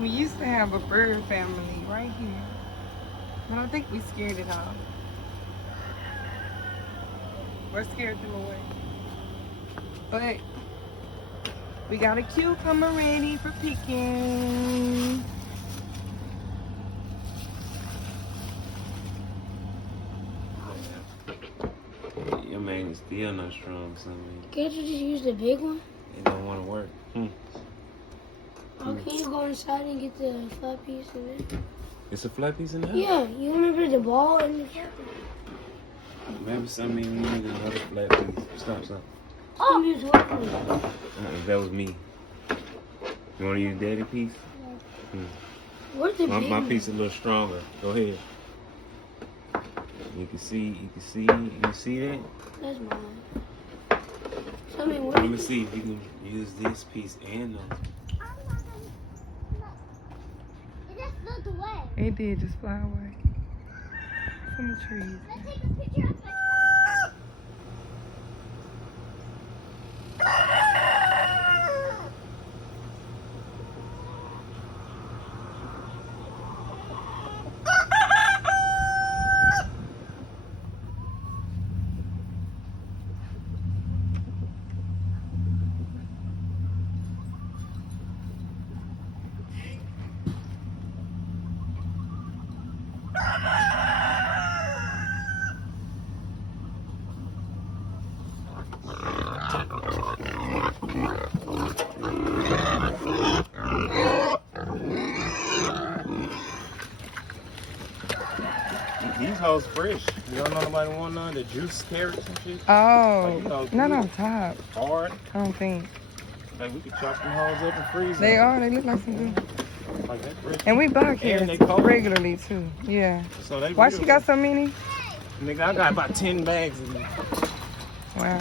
We used to have a bird family right here. But I think we scared it off. We're scared them away. But we got a cucumber ready for picking. Your man is still not strong, son. Can't you just use the big one? It don't want to work. How can you go inside and get the flat piece in it? It's a flat piece in the house? Yeah, you remember the ball and the flat piece? Maybe something you need another flat piece. Stop. Oh! That was me. You want to use daddy piece? Where's the big My one? piece is a little stronger. Go ahead. You can see that? That's mine. Tell me what. Let me see if you can use this piece and those. It just flew away. It did just fly away. From the trees. Let's take a picture of it. These hoes fresh. You don't know nobody want none? The juice carrots and shit? Oh, Like, not on top. Hard. I don't think. Like we could chop them hoes up and freeze them. They are. They look like some good. Like that fresh. And we buy they carrots cold. regularly too. Yeah. So they Why real. she got so many? Nigga, I got about 10 bags of them. Wow.